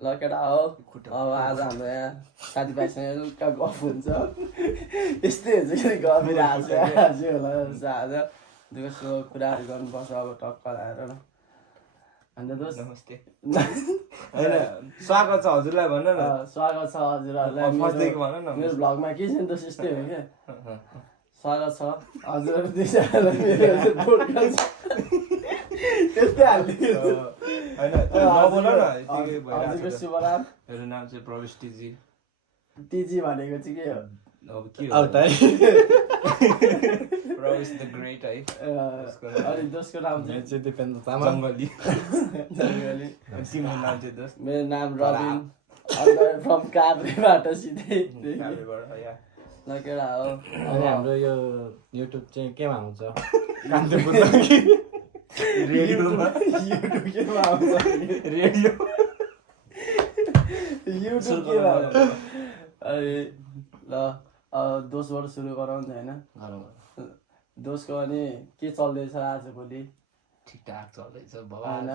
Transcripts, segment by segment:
ल केटा हो अब आज हाम्रो यहाँ साथीभाइसँग एउटा गफ हुन्छ यस्तै हुन्छ कि गफ आज होला आज दुःख सुख कुराहरू गर्नुपर्छ अब टक्क लगाएर ल अन्त दोस्त नमस्ते हैन स्वागत छ हजुरलाई भन न स्वागत छ हजुरहरूलाई मेरो भ्लगमा के छ नि दोस्त यस्तै हो क्या स्वागत छ हजुरहरू दुईजनालाई मेरो पोडकास्ट त्यस्तै हालिदियो हैन नबोल न यतिकै भइराछ हजुरको शुभ नाम मेरो नाम चाहिँ प्रवेश टिजी टिजी भनेको चाहिँ के हो अब के हो अब त प्रवेश द ग्रेट है अनि दोस्तको नाम चाहिँ दिपेन्द्र तामाङ जङ्गली जङ्गली तिम्रो नाम चाहिँ दोस्त मेरो नाम रबिन फ्रम काभ्रेबाट सिधै ल केटा हो अनि हाम्रो यो युट्युब चाहिँ केमा आउँछ कान्तिपुरमा कि रेडियोमा युट्युब केमा आउँछ रेडियो युट्युब केमा आउँछ अनि ल दोषबाट सुरु गरौँ न होइन दोषको अनि के चल्दैछ आजभोलि ठिकठाक चल्दैछ होइन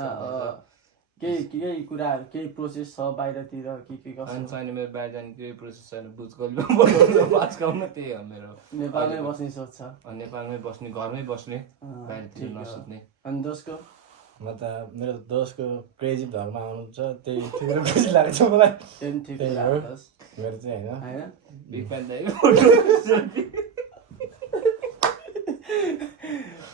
केही कुराहरू केही प्रोसेस छ बाहिरतिर के गर्छ छैन मेरो बाहिर जाने केही प्रोसेस छैन बुझ गल्लो पास गाउन त्यही हो मेरो नेपालमै बस्ने सोच छ नेपालमै बस्ने घरमै बस्ने बाहिरतिर नसुत्ने अनि दोषको म त मेरो दोस्तको क्रेजी भ्लगमा आउनुहुन्छ त्यही ठिक खुसी लाग्छ मलाई त्यही ठिक त्यही हो लाग्छ मेरो चाहिँ होइन होइन बिग फ्यान दाइ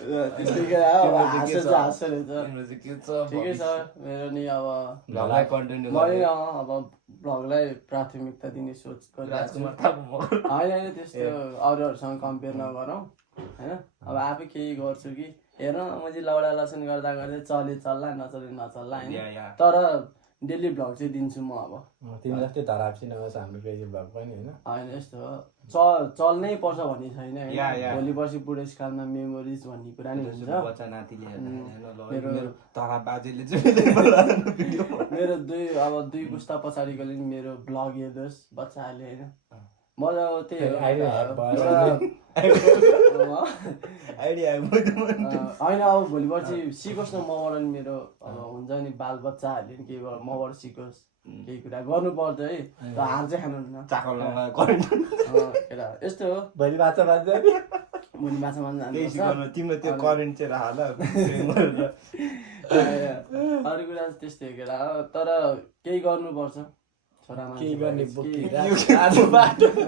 त्यस्तै के हाँसो रहेछ तिम्रो चाहिँ के छ ठिकै छ मेरो नि अब भ्लगलाई कन्टिन्यू मैले अब भ्लगलाई प्राथमिकता दिने सोच राजकुमार थापा होइन त्यस्तो अरूहरूसँग कम्पेयर नगरौँ होइन अब आफै केही गर्छु कि हेर मैले लौडा लसन गर्दा गर्दै चले चल्ला नचले नचल्ला होइन तर डेली भ्लग चाहिँ दिन्छु म अब तिमी जस्तै धराप्सी नहोस् हाम्रो क्रेजी भ्लग पनि होइन होइन यस्तो हो चल्नै पर्छ भन्ने छैन होइन भोलि पर्सि बुढेसकालमा मेमोरिज भन्ने कुरा नि हुन्छ बच्चा नातिले मेरो तरा बाजेले चाहिँ मेरो दुई पुस्ता पछाडिकोले नि मेरो भ्लग हेर्दोस् बच्चाहरूले होइन मजा अब त्यही हो होइन अब भोलि पर्सि सिकोस् न मबाट नि मेरो अब हुन्छ नि बाल बच्चाहरूले नि केही मबाट सिकोस् केही कुरा गर्नु पर्छ है हार चाहिँ खानुहुन्न केटा यस्तो हो भोलि बाछा बाँच्छ भोलि माछा मान्छे तिम्रो त्यो करेन्ट चाहिँ राख अरू कुरा चाहिँ त्यस्तै हो केटा तर केही गर्नुपर्छ छोरा केही गर्ने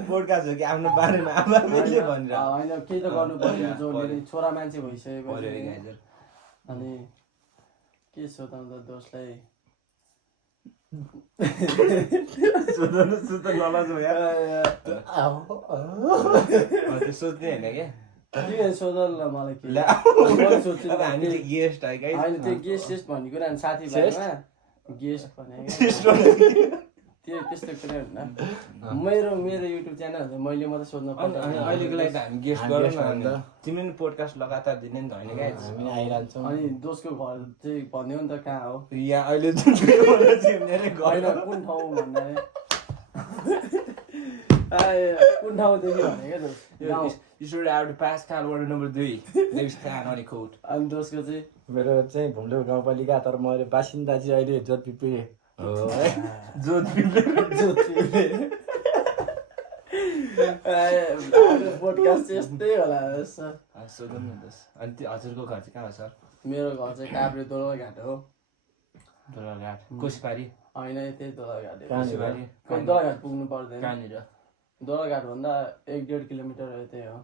पोडकास्ट हो कि आफ्नो बारेमा आमाले भनेर होइन केही त गर्नु पर्यो जोडले छोरा मान्छे भइसकेपछि अनि के सोधाउँदा दोषलाई सोध्ने होइन क्या सोध ल मलाई के सोध्छु होइन त्यो गेस्ट भन्ने कुरा साथीभाइमा गेस्ट भनेको त्यो त्यस्तो कुरा हुन्न मेरो युट्युब च्यानल मैले मात्रै सोध्नु पर्छ अहिलेको लागि त हामी गेस्ट गरौँ न तिमीले पनि पोडकास्ट लगातार दिने नि त होइन क्या हामी आइरहन्छौँ अनि दोषको घर चाहिँ भन्यो नि त कहाँ हो यहाँ अहिले होइन कुन ठाउँ भन्नाले कुन ठाउँदेखि भनेको अनि दोषको चाहिँ मेरो चाहिँ भुम्लो गाउँपालिका तर मैले बासिन्दा चाहिँ अहिले जोधपुर पोडकास्ट चाहिँ यस्तै होला सोधौँ न दस अनि हजुरको घर चाहिँ कहाँ हो सर मेरो घर चाहिँ काभ्रे दोलघाट हो दोलघाट कोसीबारी होइन त्यही दोलघाट कोसीबारी दोलघाट पुग्नु पर्दैन कहाँनिर दोलघाट भन्दा 1-1.5 किलोमिटर यतै हो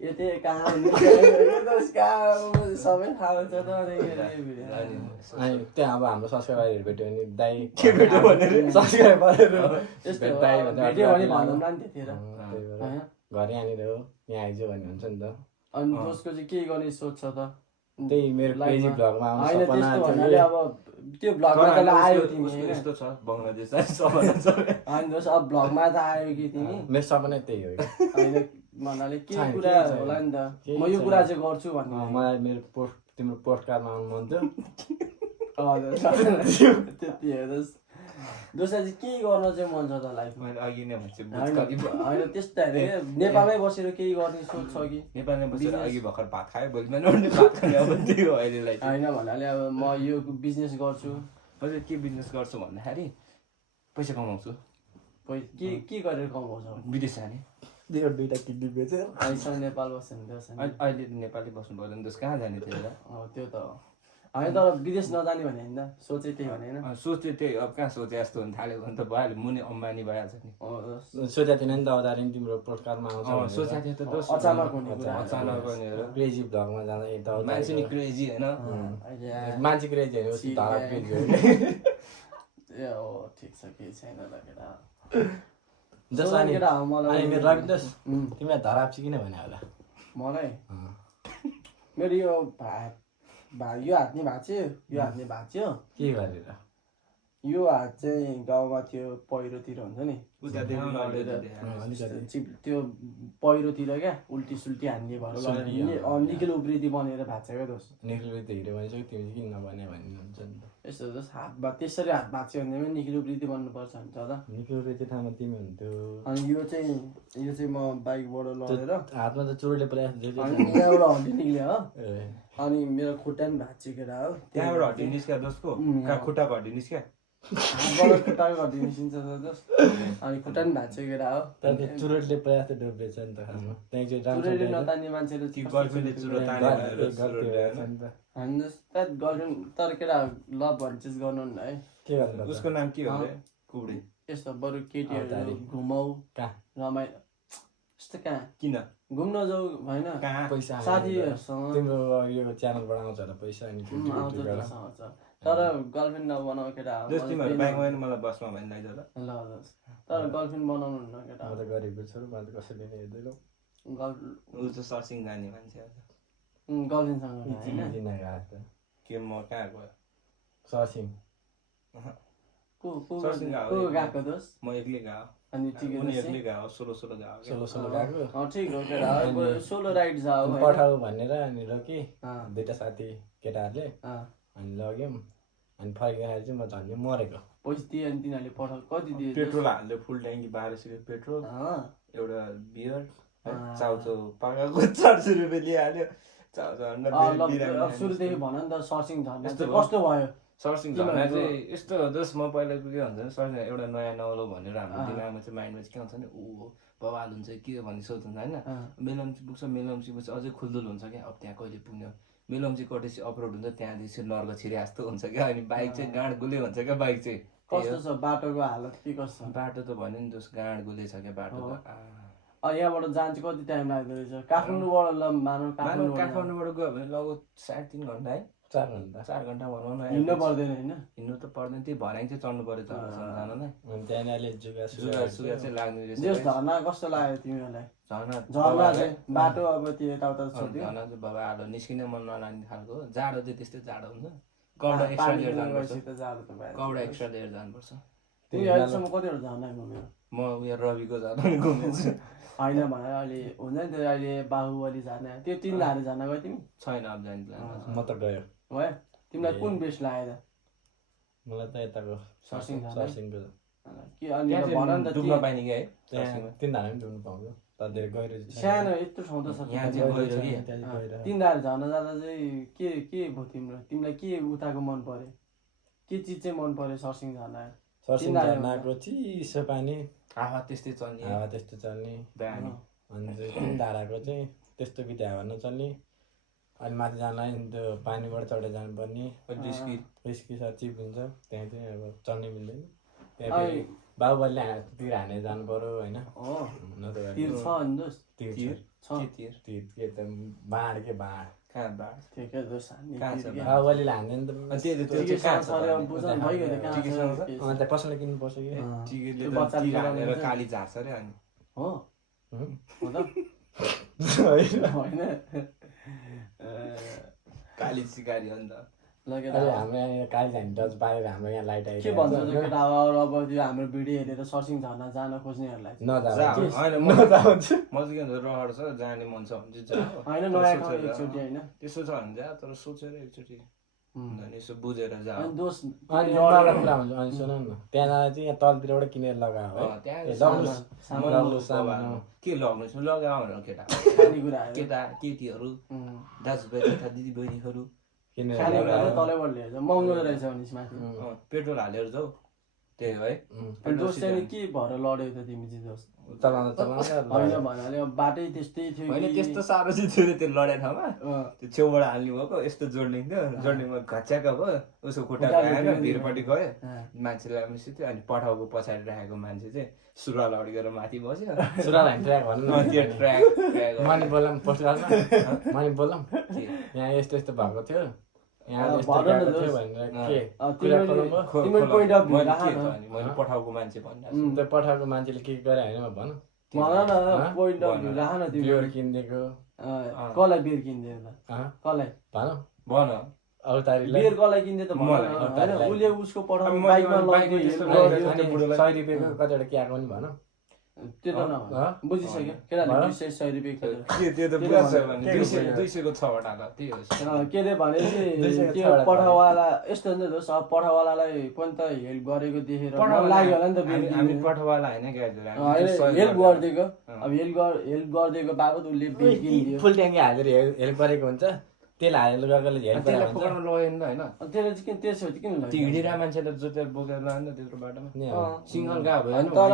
यतै कहाँ सबै थाहा हुन्छ त्यहाँ अब हाम्रो सब्सक्राइबरहरू भेट्यो भने दाइ के भेट्यो भनेर सब्सक्राइबरहरू भेट्यो भने भनौँ न नि त्यतिखेर घर यहाँनिर हो यहाँ आइज भन्ने हुन्छ नि त अनि दोषको चाहिँ के गर्ने सोच छ त त्यही मेरो क्रेजी भ्लगमा आउनु सपना छ अब त्यो भ्लगमा त आयो तिमी यस्तो छ बङ्गलादेश होइन दोष अब भ्लगमा त आयो कि तिमी मेरो सपना त्यही हो होइन भन्नाले के कुरा होला नि त म यो कुरा चाहिँ गर्छु भन्ने मलाई मेरो तिम्रो पोस्ट कार्डमा आउनु मन थियो हजुर त्यति हेर्नुहोस् दोस्रो चाहिँ केही गर्न चाहिँ मन छ त लाइफमा मैले अघि नै भन्छु होइन त्यस्तो होइन नेपालमै बसेर केही गर्ने सोच छ कि नेपालमा बसेर अघि भर्खर भात खायो भोलि बिहान भात खाने अब त्यही हो अहिलेलाई होइन भन्नाले अब म यो बिजनेस गर्छु मैले के बिजनेस गर्छु भन्दाखेरि पैसा कमाउँछु के गरेर कमाउँछ विदेश जाने दुईटा किडनी बेचेर अहिलेसम्म नेपाल बस्यो भने त्यो अहिले नेपाली बस्नु पर्दैन त्यस कहाँ जाने थियो र त्यो त होइन तर विदेश नजाने भने होइन सोचै त्यही भने होइन सोचे त्यही अब कहाँ सोचे जस्तो हुन थाल्यो भने त भइहाल्यो मुनि अम्बानी भइहाल्छ नि सोचेको थिएन नि त अवतारी तिम्रो पोस्टकार्डमा आउँछ सोचेको थियो त दोस्त अचानक हुने कुरा अचानक गर्ने हो क्रेजी भ्लगमा जाँदा एकदम मान्छे नि क्रेजी होइन मान्छे क्रेजी होइन उसी धारा क्रेजी हो ए हो ठिक छ केही छैन ल केटा जस्तो अनि केटा हो मलाई अनि मेरो रविदास तिमीलाई धराप्सी किन भने होला मलाई मेरो यो यो हात नि भाँच्यो यो हात नि भाँच्यो के गरेर यो हात चाहिँ गाउँमा थियो पहिरोतिर हुन्छ नि त्यो पहिरोतिर क्या उल्टी सुल्टी हान्ने भएर निखेल उब्रिदी बनेर भाँच्छ क्या दोस्त निखिल त हिरो भनिसक्यो तिमी चाहिँ किन नभने भन्ने हुन्छ नि त यस्तो जस्तो हात त्यसरी हात भाँच्यो भने पनि निखेल उब्रिदी बन्नुपर्छ हुन्छ त निखिल उब्रिदी ठाउँमा तिमी हुन्थ्यो अनि यो चाहिँ म बाइकबाट लगेर हातमा त चोरले पुऱ्याएको अनि यहाँबाट हड्डी निक्ल्यो हो अनि मेरो खुट्टा पनि भाँच्यो केटा हो त्यहाँबाट हड्डी निस्क्या दोस्तको खुट्टाको हड्डी निस्क्या हातबाट खुट्टाको हड्डी निस्किन्छ दोस्त अनि खुट्टा पनि भाँच्यो केटा हो तर त्यो चुरोटले पुऱ्याएको डुब्रेछ नि त खासमा त्यहाँ चाहिँ चुरोटले नतान्ने मान्छेले गर्लफ्रेन्डले चुरो तानेर हामी जस्तो गर्लफ्रेन्ड तर केटा लभ भन्ने चिज गर्नु नि है के गर्नु उसको नाम के हो रे कुबडी यस्तो बरु केटीहरू घुमाउ रमाइ यस्तो कहाँ किन घुम्न जाऊ होइन पैसा साथीहरूसँग तिम्रो यो च्यानलबाट आउँछ होला पैसा अनि आउँछ तर गर्लफ्रेन्ड नबनाऊ केटा जस्तो तिमीहरू बाइकमा पनि मलाई बसमा भनिरहेछ ल ल तर गर्लफ्रेन्ड बनाउनु हुन्न केटा म त गरेको छु म त कसैले नै हेर्दैन ऊ त सर्सिङ जाने मान्छे गर्लफ्रेन्डसँग के म कहाँ गयो सर्सिङ को गएको दोस्त म एक्लै गएको अनि उनी एक्लै गएको सोलो गएको सोलो गएको ठिक हो केटा सोलो राइड जाऊ पठाऊ भनेर अनि रोके दुईटा साथी केटाहरूले अनि लग्यौँ अनि फर्किँदाखेरि चाहिँ म झन् मरेको पैसा दियो अनि तिनीहरूले पठाउ कति दियो पेट्रोल हाल्यो फुल ट्याङ्की 1200 पेट्रोल एउटा बियर चाउचाउ पाकाको 400 रुपियाँ लिइहाल्यो चाउचाउ सुरुदेखि भन नि त सर्सिङ झन् कस्तो भयो सर्सिङ झर्ना चाहिँ यस्तो हो जस म पहिलाको के हुन्छ नि सर्सिङ एउटा नयाँ नौलो भनेर हाम्रो दिमागमा चाहिँ माइन्डमा चाहिँ के हुन्छ नि ऊ बवाल हुन्छ के भन्ने सोच हुन्छ होइन मेलम्ची पुग्छ मेलम्ची पुग्छ अझै खुल्दुल हुन्छ क्या अब त्यहाँ कहिले पुग्ने मेलम्ची कटेपछि अफरोड हुन्छ त्यहाँदेखि नर्ग छिरे जस्तो हुन्छ क्या अनि बाइक चाहिँ गाँड गुले हुन्छ क्या बाइक चाहिँ कस्तो छ बाटोको हालत के कस्तो बाटो त भन्यो नि जस गाँड गुले छ क्या बाटो यहाँबाट जान्छ कति टाइम लाग्दो रहेछ काठमाडौँबाट ल मानव काठमाडौँबाट गयो भने लगभग 3.5 घन्टा है 4 घन्टा भनौँ न हिँड्नु पर्दैन होइन हिँड्नु त पर्दैन त्यही भनाइ चाहिँ चढ्नु पर्यो जान त्यहाँनिर जुगा सुगा चाहिँ लाग्ने रहेछ झर्ना कस्तो लाग्यो तिमीहरूलाई झर्ना चाहिँ बाटो अब त्यो यताउता छोड्यो झर्ना चाहिँ बाबा आलो निस्किनै मन नलाग्ने खालको जाडो चाहिँ त्यस्तै जाडो हुन्छ कौडा एक्स्ट्रा लिएर जानुपर्छ कौडा एक्स्ट्रा लिएर जानुपर्छ तिमी अहिलेसम्म कतिवटा झर्ना घुम्यो म उयो रविको झर्ना पनि घुमेको छु होइन भने अहिले हुन्छ नि त्यो अहिले बाहुबली झर्ना त्यो 3 लाएर झर्ना गयो तिमी छैन अब जाने प्लान म त गयो भयो तिमीलाई कुन बेस्ट लाग्यो मलाई त यताको सर्सिङको के अनि भन नि त डुब्न पाइने कि है 3 धारा पनि डुब्नु पाउँछ तर गहिरो सानो यत्रो ठाउँ त छ यहाँ चाहिँ गहिरो कि 3 धारा झर्न जाँदा चाहिँ के भयो तिमीलाई के उताको मन पर्यो के चिज चाहिँ मन पर्यो सर्सिङ झर्ना सर्सिङ झर्नाको चिसो पानी हावा त्यस्तै चल्ने अनि 3 धाराको चाहिँ त्यस्तो बित्या हावा नचल्ने अनि माथि जानलाई त्यो पानीबाट चढेर जानुपर्ने रिस्की छ चिप हुन्छ त्यहाँ चाहिँ अब चढ्नै मिल्दैन त्यहाँ बाहुबलीले तिर हानेर जानु पर्यो होइन के त बाँड के बाँड बाहुबलीले हान्दैन त पसलले किन्नुपर्छ कि काली झार्छ अरे अनि होइन काली सिकारी हो नि त हाम्रो यहाँ काली झाने डज बारेर हाम्रो यहाँ लाइट आयो के भन्छ केटा अब त्यो हाम्रो भिडियो हेरेर सर्सिङ झर्ना जान खोज्नेहरूलाई म चाहिँ के भन्छ रहर छ जाने मन छ भने चाहिँ होइन नयाँ ठाउँ एकचोटि होइन त्यस्तो छ भने जा तर सोचेर एकचोटि अनि यसो बुझेर जाऊ अनि दोष अनि एउटा कुरा भन्छु अनि सुन न त्यहाँ जाँदा चाहिँ यहाँ तलतिरबाट किनेर लगायो है के लग्नु लगाऊ भनेर केटा खानेकुराहरू केटा केटीहरू दाजुभाइ तथा दिदीबहिनीहरू खानेकुराहरू तलैबाट लिएर महँगो रहेछ भनेपछि माथि पेट्रोल हालेर जाऊ त्यही हो है अनि दोष चाहिँ के भएर लड्यो त तिमी चाहिँ दोष चलाउँदा होइन भन्नाले अब बाटै त्यस्तै थियो होइन त्यस्तो साह्रो चाहिँ थियो त्यो लड्या ठाउँमा त्यो छेउबाट हाल्ने भएको यस्तो जोड्ने थियो जोड्नेमा घच्याएको भयो उसको खुट्टा आएर भिरपट्टि गयो मान्छेलाई पनि सित्यो अनि पठाउको पछाडि राखेको मान्छे चाहिँ सुरुवाल अडिएर माथि बस्यो सुरुवाल हामी ट्र्याक भन्नु त्यो ट्र्याक मनी बोलम पोस्टरमा मनी बोलम यहाँ यस्तो यस्तो भएको थियो यहाँ यस्तो गएको थियो भनेर के कुरा मैले पठाउको मान्छे भन्दा त्यो पठाएको मान्छेले के गरे होइन भन भन न पोइन्ट अफ भ्यू राख न तिमी बियर किनिदिएको कसलाई बियर किनिदियो त कसलाई भन अवतारीलाई बियर कसलाई किनिदियो त भन न हैन उसले उसको पठाउनु बाइकमा लग्यो 100 रुपैयाँको कतिवटा के आएको नि भन त्यो त न बुझिसक्यो केटाले 100 रुपैयाँ के त्यो त पुरा छ भने 200 को 6 वटा त्यही हो के रे भनेपछि त्यो पठावाला यस्तो हुन्छ दोस् अब पठावालालाई पनि त हेल्प गरेको देखेर लाग्यो होला नि त हामी पठावाला हैन हेल्प गरिदिएको अब हेल्प गरिदिएको बाबत उसले बिल किनिदियो फुल ट्याङ्की हालेर हेल्प गरेको हुन्छ तेल हालेर गएकोले हेल्प गरेको हुन्छ लगेन हैन त्यसले चाहिँ त्यसो किन त्यो हिँडिरा मान्छेले जोतेर बोकेर लान्छ त्यत्रो बाटोमा सिंगल गा भयो तर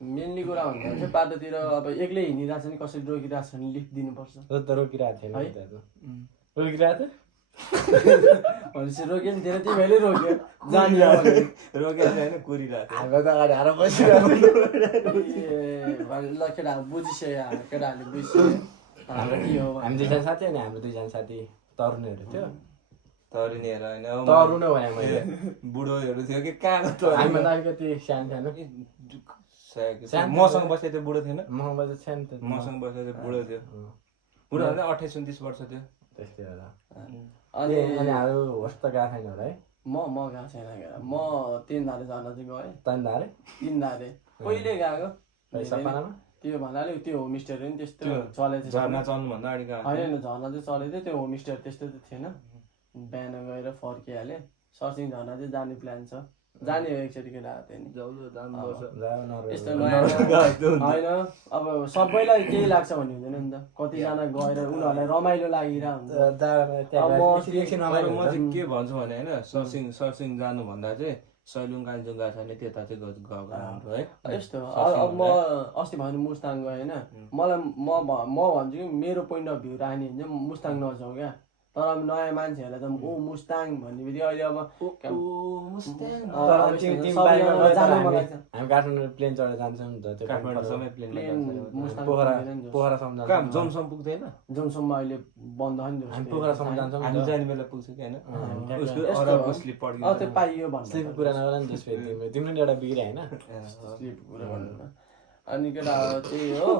मेनली कुरा हुन्छ चाहिँ बाटोतिर अब एक्लै हिँडिरहेको छ नि कसरी रोकिरहेको छ भने लिफ्ट दिनुपर्छ त रोकिरहेको थिएन रोकिरहेको थियो भनेपछि रोक्यो नि धेरै तिमीले रोक्यो जाने रोकेर हैन कुरिरहेको हाम्रो त अगाडि आएर बसिरहेको ल केटाहरू बुझिसक्यो केटाहरूले बुझिसक्यो हाम्रो के हो हामी दुईजना साथी अनि हाम्रो दुईजना साथी तरुणहरू थियो तरुनीहरू हैन तरुण भने मैले बुढोहरू थियो कि कहाँको त हामीभन्दा अलिकति सानो मसँग बसेको थियो बुढो थिएन मसँग बसेको सानो मसँग बसेको थियो बुढो थियो बुढो भन्दा 28-29 वर्ष थियो त्यस्तै होला अनि हाम्रो होस्ट त गएको छैन होला है म गएको छैन म 3 धारे जान चाहिँ गएँ 3 धारे पहिले गएको सपनामा त्यो भन्नाले त्यो होमस्टेहरू नि त्यस्तो चलेको झर्ना चल्नुभन्दा अगाडि होइन झर्ना चाहिँ चलेको थियो त्यो होमस्टेहरू त्यस्तो त थिएन बिहान गएर फर्किहालेँ सर्सिङ झर्ना चाहिँ जाने प्लान छ जाने हो एकचोटि केटा यस्तो होइन अब सबैलाई केही लाग्छ भन्ने हुँदैन नि त कतिजना गएर उनीहरूलाई रमाइलो लागिरहेको हुन्छ म चाहिँ के भन्छु भने होइन सर्सिङ जानुभन्दा चाहिँ सैलुङ कालिम्पोङ गएको छ भने त्यता चाहिँ गएको राम्रो है यस्तो अब म अस्ति भन्नु मुस्ताङ गएँ होइन मलाई म भन्छु कि मेरो पोइन्ट अफ भ्यू राख्ने भने चाहिँ मुस्ताङ नजाउँ क्या तर अब नयाँ मान्छेहरूलाई त ओ मुस्ताङ भन्ने बित्तिकै अहिले अब हामी काठमाडौँ प्लेन चढेर जान्छौँ नि त त्यो पोखरासम्म जोमसम्म पुग्दैन जोमसम्म अहिले बन्द हो नि हामी पोखरासम्म जान्छौँ हामी जाने बेला पुग्छ कि त्यो पाइयो स्लिप कुरा नगर नि त्यसपछि तिम्रो नि एउटा बिग्रे होइन स्लिप कुरा गर्नु अनि केटा त्यही हो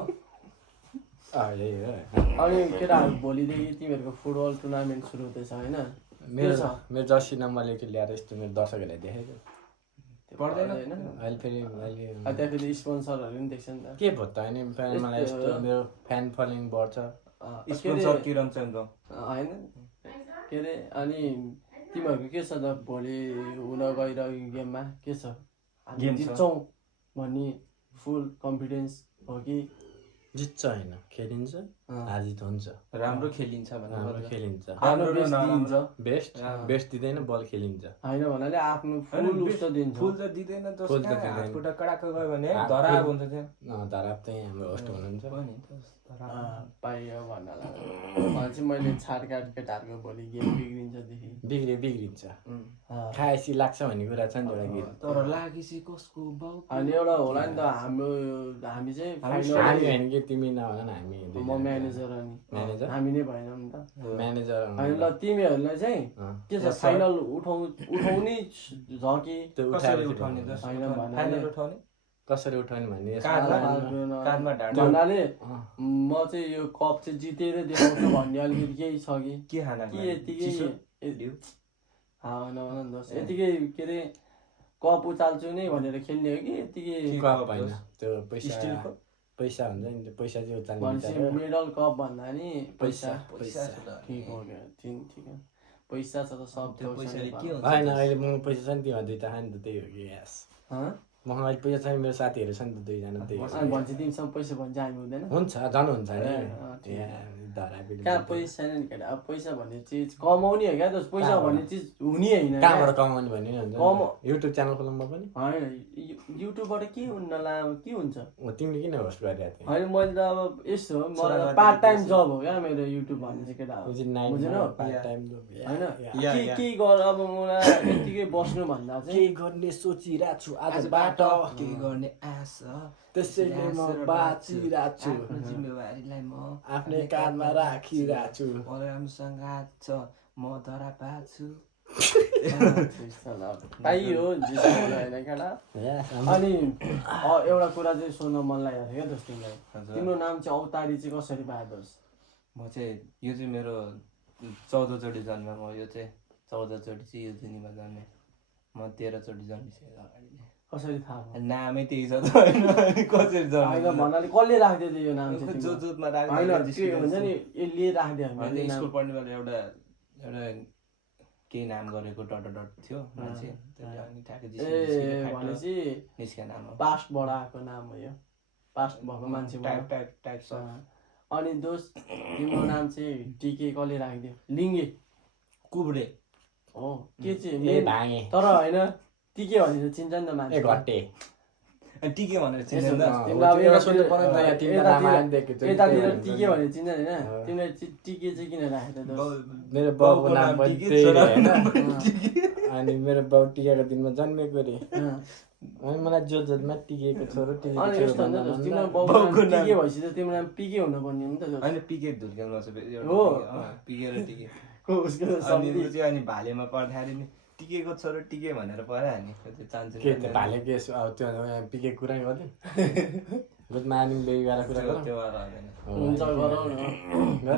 अनि केटाहरू भोलिदेखि तिमीहरूको फुटबल टुर्नामेन्ट सुरु हुँदैछ होइन मेरो जर्सी नम्बर ल्याएर यस्तो मेरो दर्शकहरूलाई देखेको पर्दैन होइन अहिले फेरि त्यहाँ फेरि स्पोन्सरहरू पनि देख्छ नि त के भयो त होइन मलाई यस्तो मेरो फ्यान फलोइङ बढ्छ स्पोन्सर किरण चन्द्र होइन के अरे अनि तिमीहरूको के छ त भोलि हुन गइरहेको गेममा के छ हामी जित्छौँ भन्ने फुल कन्फिडेन्स हो कि जित्छ होइन खेलिन्छ हाजित हुन्छ राम्रो खेलिन्छ राम्रो खेलिन्छ बेस्ट दिँदैन बल खेलिन्छ होइन भन्नाले आफ्नो फुल उस्तो दिन्छ फुल त दिँदैन खुट्टा कडाको गयो भने धराब हुन्छ त्यहाँ धराब चाहिँ हाम्रो होस्ट हुनुहुन्छ पाइयो भन्नलाई भनेपछि मैले छाडकाट केटाहरूको भोलि गेम बिग्रिन्छदेखि बिग्रिन्छ खाएपछि लाग्छ भन्ने कुरा छ नि एउटा गीत तर लागेपछि कसको बाउ अनि एउटा होला नि त हामी चाहिँ हामी होइन कि तिमी नभन न हामी म म्यानेजर अनि म्यानेजर हामी नै भएनौँ नि त म्यानेजर होइन ल तिमीहरूलाई चाहिँ के छ फाइनल उठाउने झकी कसरी उठाउने कसरी उठाउने भन्ने भन्नाले म चाहिँ यो कप चाहिँ जितेरै देखाउँछु भन्ने अलिकति केही छ कि के यतिकै यतिकै के अरे कप उचाल्छु नै भनेर खेल्ने हो कि यतिकै कप होइन त्यो पैसा हुन्छ नि त्यो पैसा चाहिँ उचाल्ने मेडल कप भन्दा नि पैसा ठिक हो क्या ठिक पैसा छ त सब त्यो पैसाले के हुन्छ होइन अहिले म पैसा छ नि तिमीहरू दुइटा खायो नि त त्यही हो कि यस हँ मसँग अहिले पैसा छैन मेरो साथीहरू छ नि त दुईजना त्यही हो अनि भन्छ तिमीसँग पैसा भन्छ हामी हुँदैन हुन्छ झन् हुन्छ ठिक नि धरापिली कहाँ पैसा छैन नि केटा अब पैसा भन्ने चिज कमाउने हो क्या त पैसा भन्ने चिज हुने होइन कहाँबाट कमाउने भन्ने नि हुन्छ कमा युट्युब च्यानल खोल्नुमा पनि होइन युट्युबबाट के हुन्न ला के हुन्छ तिमीले किन होस्ट गरिरहेको थियौ होइन मैले त अब यस्तो हो मलाई पार्ट टाइम जब हो क्या मेरो युट्युब भन्ने चाहिँ केटा हो बुझेन पार्ट टाइम होइन के गर अब मलाई यतिकै बस्नु भन्दा के चाहिँ गर्ने सोचिरहेको छु आजबाट के गर्ने आशा त्यसैले म बाँचिरहेको छु आफ्नो जिम्मेवारीलाई म आफ्नै काँधमा राखिरहेको छु राम्रोसँग छ म धरा पाछु पाइयो होइन केटा अनि एउटा कुरा चाहिँ सोध्न मन लागेको थियो क्या दोस्त तिमीलाई तिम्रो नाम चाहिँ अवतारी चाहिँ कसरी पायो दोस्त म चाहिँ यो चाहिँ मेरो 14 चोटि जन्म म यो चाहिँ 14 चोटि चाहिँ यो दुनियाँमा जन्मेँ म 13 चोटि जन्मिसकेको अगाडि नै कसरी थाहा भयो नामै त्यही छ त होइन कसरी जन्मेँ होइन भन्नाले कसले राखिदियो त्यो यो नाम चाहिँ जो जोतमा होइन राख्नु त्यो हुन्छ नि यसले राखिदियो भने स्कुल पढ्ने बेला एउटा केही नाम गरेको डट डट थियो मान्छे त्यसले अनि ठ्याक्कै ए भनेपछि निस्कियो नाम हो पास्टबाट आएको नाम हो यो पास्ट भएको मान्छे टाइप टाइप टाइप छ अनि दोस्त तिम्रो नाम चाहिँ टिके कसले राखिदियो लिङ्गे कुब्रे हो के चाहिँ ए भाङे तर होइन टिके भनेर चिन्छ नि त ए मान्छे घट्टे टिके भनेर त्यसो चिन्दैन तिमीलाई अब सुन्नु पर्यो नि त यहाँ तिमीलाई रामायण देखेको छु। यतातिर टिके भनेर चिन्छ होइन तिमीले टिके चाहिँ किन राखेको त दोस्त मेरो बाउको नाम पनि त्यही होइन अनि मेरो बाउ टिकाको दिनमा जन्मेको अरे अनि मलाई जो जोतमा टिकेको छोरो टिकेको अनि छोरो यस्तो हुन्छ भन्दा दोस्त तिम्रो भन्दा बाउको नाम टिके भएपछि त तिम्रो नाम पिके हुनुपर्ने हो नि त दोस्त होइन पिके धुर्केल बस्छ हो। पिके र टिके उसको अनि शब्दी ऊ चाहिँ अनि भालेमा पढ्दाखेरि नि टिकेको छोरो टिके भनेर पढायो नि त्यो चान्स के त्यो भाले के अब त्यो पिके कुरा गर्दै गुड मर्निङ बेबी वाला कुरा गरौँ त्यो वाला हुँदैन हुन्छ गरौँ न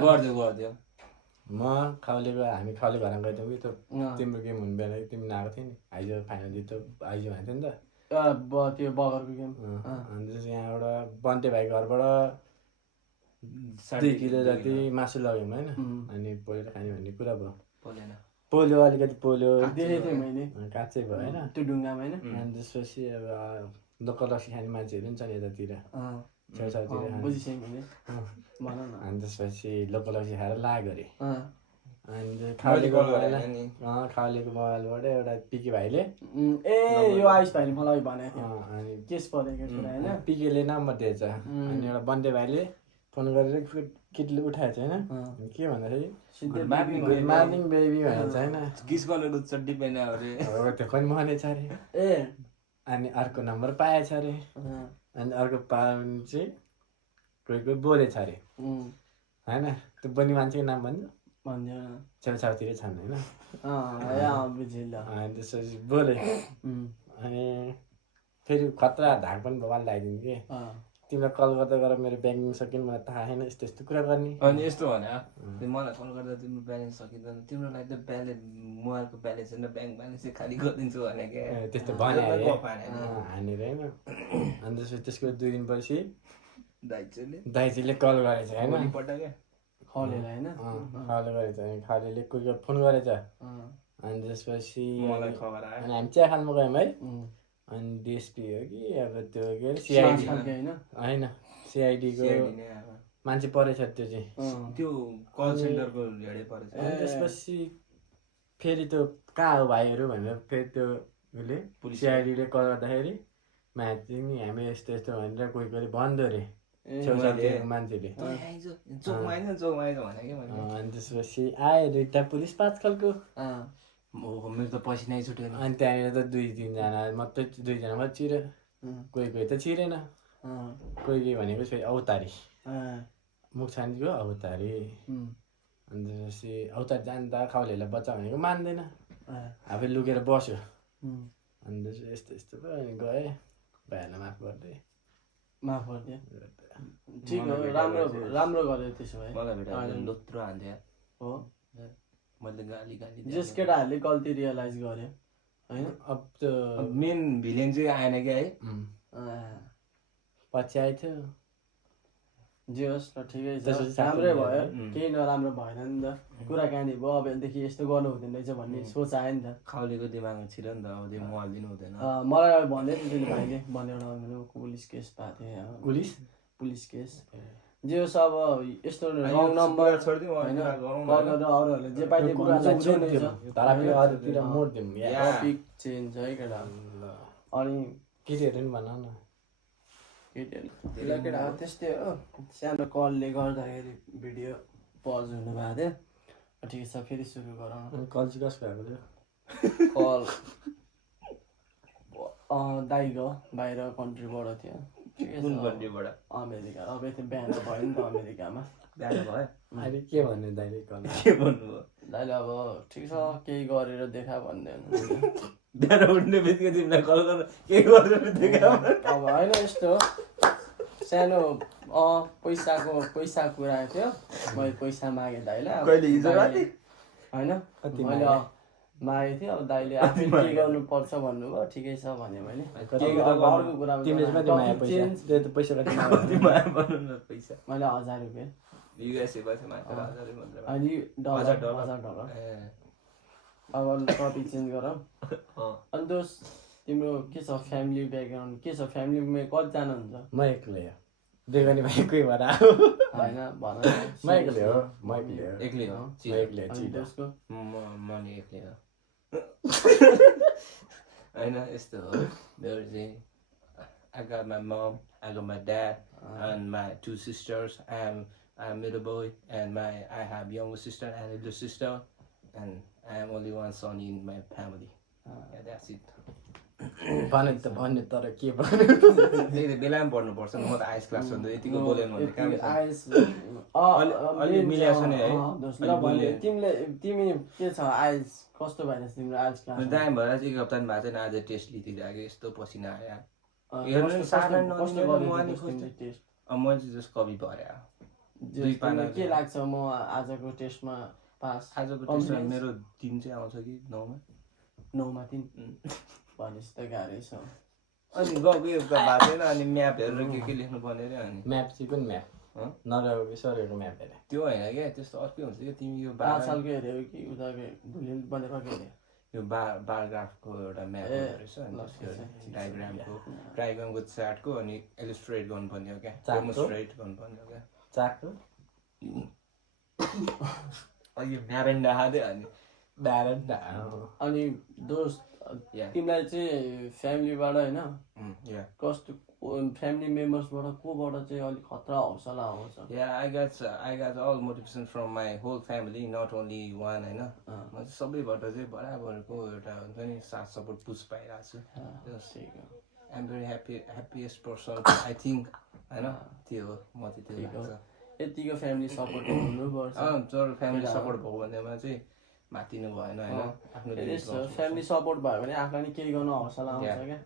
गरिदियो गरिदियो म खाउलेको हामी खाउले घरमा गएको थियौँ कि त्यो अँ। तिम्रो गेम हुने बेला तिमी नआएको थियो नि आइज फाइनल जित्यो आइज भनेको थियो नि त त्यो बगरको गेम अनि त्यसपछि यहाँबाट बन्टे भाइ घरबाट 2 किलो जति मासु लग्यौँ होइन अनि पोलेर खाने भन्ने कुरा भयो बोलेन पोल्यो अलिकति पोल्यो देखेको थिएँ मैले काँचै भयो होइन त्यो ढुङ्गामा होइन अनि त्यसपछि अब लोकल रक्सी खाने मान्छेहरू पनि छन् यतातिर छेउछाउतिर खाने। बुझिसकेँ मैले भन न अनि त्यसपछि लोकल रक्सी खाएर लाग्यो अरे अँ। अनि खाउलेको खाउलेको मोबाइलबाट एउटा पिके भाइले ए यो आयुष भाइले मलाई भनेको थियो अनि केस परेको कुरा होइन पिकेले नम्बर दिएछ अनि एउटा बन्टे भाइले फोन गरेर केटीले उठाएछ होइन अनि के भन्दाखेरि सिधै गुड मर्निङ बेबी भनेको छ होइन किस कलरको चड्डी पहिना अरे अब त्यो पनि भनेछ अरे ए अनि अर्को नम्बर पाएछ अरे अनि अर्को पाएपछि चाहिँ कोही कोही बोलेछ अरे होइन त्यो बनी मान्छेको नाम भन्नु भनिदियो न छेउछाउतिर छन् होइन बुझिल अनि त्यसपछि बोले अनि फेरि खतरा धाक पनि भगवान् लगाइदिनु कि तिमीलाई कल गर्दा गरेर मेरो ब्याङ्किङ सकिनु मलाई थाहा छैन यस्तो यस्तो कुरा गर्ने अनि यस्तो भने मलाई कल गर्दा तिम्रो ब्यालेन्स सकिँदैन तिम्रो लागि त ब्यालेन्स मोबाइलको ब्यालेन्स होइन ब्याङ्क ब्यालेन्स चाहिँ खाली गरिदिन्छु भने त्यस्तो भने हानेर होइन अनि त्यसपछि त्यसको 2 दिनपछि दाइजीले कल गरेछ होइन खलेर होइन खाले गरेछ अनि खालेले कोही फोन गरेछ अनि त्यसपछि मलाई खबर आयो अनि हामी चिया खानु गयौँ है अनि डिएसपी हो कि अब त्यो के अरे सिआइडी होइन सिआइडीको मान्छे परेछ त्यो चाहिँ त्यो कल सेन्टरको हेडे परेछ अनि त्यसपछि फेरि त्यो कहाँ हो भाइहरू भनेर फेरि त्यो उसले सिआइडीले कल गर्दाखेरि माथि नि हामी यस्तो यस्तो भनेर कोही कोही भन्थ्यो अरे छेउछाउतिर मान्छेले अनि त्यसपछि आयो 2टा पुलिस 5 खालको मेरो त पैसा नै छुट्यो अनि त्यहाँनिर त 2-3जना मात्रै 2जना मात्रै चिर्यो कोही कोही त चिरेन कोही कोही भनेको फेरि अवतारी मुख छानीको अवतारी अनि त्यसपछि अवतारी जान्दा खाउलेहरूलाई बच्चा भनेको मान्दैन आफै लुकेर बस्यो अनि त्यसपछि यस्तो यस्तो भयो अनि गएँ भाइहरूलाई माफ गरिदिएँ माफ गरिदियो ठिक हो राम्रो गर्यो त्यसो भए मलाई भेटा लोत्रो हान्थ्यो हो मैले गाली गाली जस केटाहरूले गल्ती रियलाइज गर्यो होइन अब त्यो मेन भिलेन चाहिँ आएन क्या है पछि आइथ्यो जे होस् न ठिकै छ त्यसपछि साथी राम्रै मिलेर, भयो केही नराम्रो भएन नि त कुराकानी भयो अबदेखि यस्तो गर्नु हुँदैन रहेछ भन्ने सोच आयो नि त खाउलीको दिमागमा छिर्यो नि त अब त्यो मोबाइल दिनु हुँदैन मलाई अब भन्दै थियो त्यो भाइले भनेर पुलिस केस भएको थियो पुलिस केस जे होस् अब यस्तो रङ नम्बर छोडिदिउँ होइन कुरा गरौँ कल गरेर अरूहरूले जे पाइदियो कुरालाई छेड्ने छ धरापी अरूतिर मोड्दिउँ टपिक चेन्ज है केटा अनि केटीहरू नि भन न केटीहरू केटा त्यस्तै हो सानो कलले गर्दाखेरि भिडियो पज हुनुभएको थियो ठिकै छ फेरि सुरु गरौँ अनि कल चाहिँ कसको आएको थियो कल दाइको बाहिर कन्ट्रीबाट थियो ठिकै कुन छ कन्ट्रीबाट अमेरिका अब यति बिहान त भयो नि त अमेरिकामा बिहान भयो अहिले के भन्ने दाइले कल के भन्नुभयो दाइले अब ठिक छ केही गरेर देखा भन्दै हुनुहुन्छ बिहान उठ्ने बित्तिकै तिमीलाई कल गरेर के गरेर देखा अब होइन यस्तो सानो पैसा कुरा थियो मैले पैसा मागेँ दाइलाई कहिले हिजो राति होइन मैले मागेको थिएँ अब दाइले आफै के गर्नुपर्छ भन्नुभयो ठिकै छ भने मैले अर्को कुरा तिमीले कति माया पैसा त्यो त पैसा कति माया कति माया भन्नु न पैसा मैले 1000 रुपियाँ युएसए पैसा मात्र 1000 मात्र अनि $1000 ए अब टपिक चेन्ज गरौँ अनि दोस् तिम्रो के छ फ्यामिली ब्याकग्राउन्ड के छ फ्यामिलीमा कतिजना हुन्छ म एक्लै हो बेगनी भाइ कोही भएर आऊ होइन भन म एक्लै हो म एक्लै हो एक्लै हो म एक्लै हो अनि चिल दोस्को म नि एक्लै हो होइन यस्तो हो मेरो चाहिँ I got my mom, I got my dad, and my 2 sisters. I'm middle boy, and I have younger sister and elder sister, and I am only one son in my family. Yeah, that's it. भने त भन्ने तर के भन्नु त्यही त बेलामा पढ्नुपर्छ नि म त आइस क्लास हो यतिको बोलेन भने काम अलि मिलाएको छ नि है तिमी के छ आइल्स कस्तो भएन तिम्रो आइल्स क्लास दाम भएर चाहिँ 1 हप्ता भएको छैन आज टेस्ट लिइदिइराखेँ यस्तो पसिना आयो हेर्नु साधारण मैले चाहिँ जस्ट कवि भरे दुई पाना के लाग्छ म आजको टेस्टमा पास आजको टेस्टमा मेरो 3 चाहिँ आउँछ कि 9 मा 3 भनेपछि त गाह्रै छ अनि गएको एउटा भएको छैन अनि म्याप हेरेर के लेख्नु पर्ने रे अनि म्याप चाहिँ कुन म्याप नरहेको कि सरेको म्याप हेरे त्यो होइन क्या त्यस्तो अर्कै हुन्छ क्या तिमी यो 5 सालको हेऱ्यौ कि उताको भुलिन बनेको हेऱ्यौ यो बार ग्राफको एउटा म्याप रहेछ अनि डायग्रामको चार्टको अनि इलिस्ट्रेट गर्नुपर्ने हो क्या डेमोन्स्ट्रेट गर्नुपर्ने हो क्या चाकको अनि म्यारेन्डा हाल्दै अनि ब्यारेन्डा अनि दोस्त तिमीलाई चाहिँ फ्यामिलीबाट होइन कस्तो फ्यामिली मेम्बर्सबाट कोबाट चाहिँ अलिक खतरा हौसला आउँछ I got all motivation from my whole family, not only one होइन म चाहिँ सबैबाट चाहिँ बराबरको एउटा हुन्छ नि साथ सपोर्ट पुस पाइरहेको छु I am very happiest person I think होइन त्यो हो म चाहिँ त्यो लाग्छ यतिको फ्यामिली सपोर्ट हुनुपर्छ तर फ्यामिली सपोर्ट भयो भनेमा चाहिँ मातिनु भएन होइन आफ्नो फ्यामिली सपोर्ट भयो भने आफूलाई नि केही गर्नु हौसला आउँछ क्या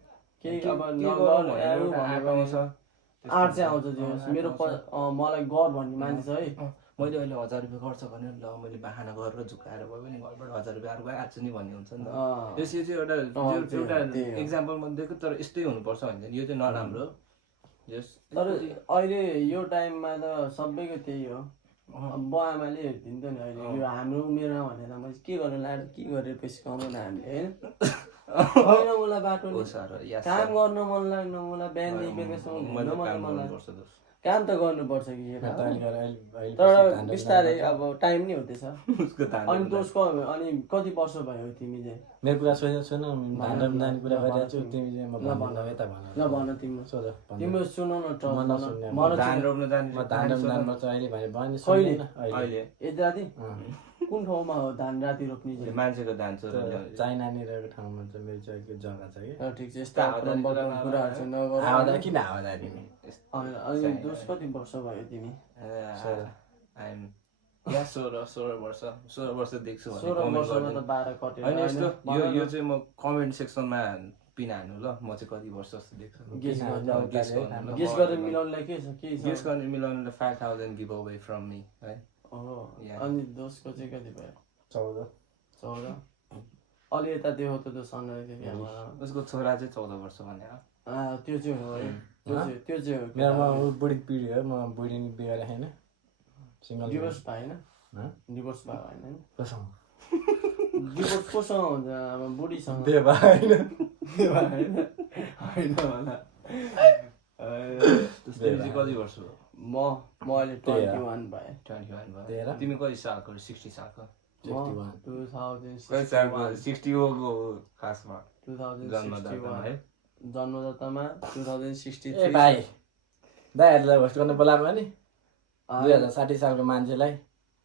केही अब आर्ट चाहिँ आउँछ त्यो मेरो मलाई गर भन्ने मान्छे छ है मैले अहिले 1000 रुपियाँ खर्च गर्ने ल मैले बाहाना गरेर झुकाएर भयो भने घरबाट 1000 रुपियाँ अर्को आएको नि भन्ने हुन्छ नि त यसो चाहिँ एउटा एक्जाम्पल मात्रै दिएको तर यस्तै हुनुपर्छ भने यो चाहिँ नराम्रो तर अहिले यो टाइममा त सबैको त्यही हो बाबाआमाले हेरिदिन्थ्यो नि अहिले यो हाम्रो उमेरमा भनेर मैले के गर्न लाग्यो के गरेर पैसा कमाउन हामीले होइन मलाई बाटो काम गर्न मन लाग्न मलाई बिहानदेखि बेलुकासम्म मन लाग्छ काम त गर्नुपर्छ कि तर बिस्तारै अब टाइम नि हुँदैछ अनि दोस्को अनि कति वर्ष भयो तिमी चाहिँ मेरो कुरा सुन धान जाने कुरा गरिरहेको छु तिमी चाहिँ म भन्न यता भन ल भन तिम्रो सोध तिम्रो सुन न धान रोप्न जाने म धान जानमा चाहिँ अहिले भने अहिले ए दादी कुन ठाउँमा हो धान राति रोप्ने चाहिँ मान्छेको धान चाइना निरहेको ठाउँमा चाहिँ मेरो चाहिँ एक जग्गा छ कि ठिक छ यस्तो कुराहरू चाहिँ नगर हावादारी किन हावादारी नि अनि दोस कति वर्ष भयो तिमी 16 वर्ष देख्छु 16 वर्षमा त 12 कट्यो हैन यस्तो यो चाहिँ म कमेन्ट सेक्सनमा पिन हान्नु ल म चाहिँ कति वर्ष जस्तो देख्छु गेस गरेर मिलाउनलाई के छ गेस गर्ने मिलाउनलाई 5000 गिभ अवे फ्रम मी है अनि दोस्को चाहिँ कति भयो 14 अलि यता देखाउ त दोस अन्य उसको छोरा चाहिँ 14 वर्ष भने त्यो चाहिँ हो है त्यो चाहिँ हो मेरोमा बुढी पिँढी हो म बुढी बिहे गरेको छैन सिङ्गल डिभोर्स भएन डिभोर्स भयो होइन कोसँग डिभोर्स कोसँग हुन्छ अब बुढीसँग बिहे भयो होइन होइन होला कति वर्ष हो म अहिले 21 भएँ 21 भयो तिमी कति सालको 60 सालको 60 को खासमा 2061 जन्मदातामा 2063 ए भाइ दाइहरूलाई होस्ट गर्न बोलाएको नि 2060 सालको मान्छेलाई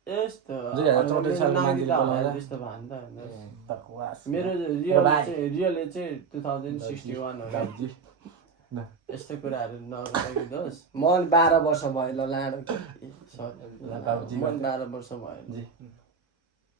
यस्तो 2064 सालको मान्छेले बोलाएर त्यस्तो भयो नि त मेरो रियल एज चाहिँ 2061 हो यस्तो कुराहरू नगरिदिनुहोस् म 12 वर्ष भयो ल लाडो बाबुजी म 12 वर्ष भयो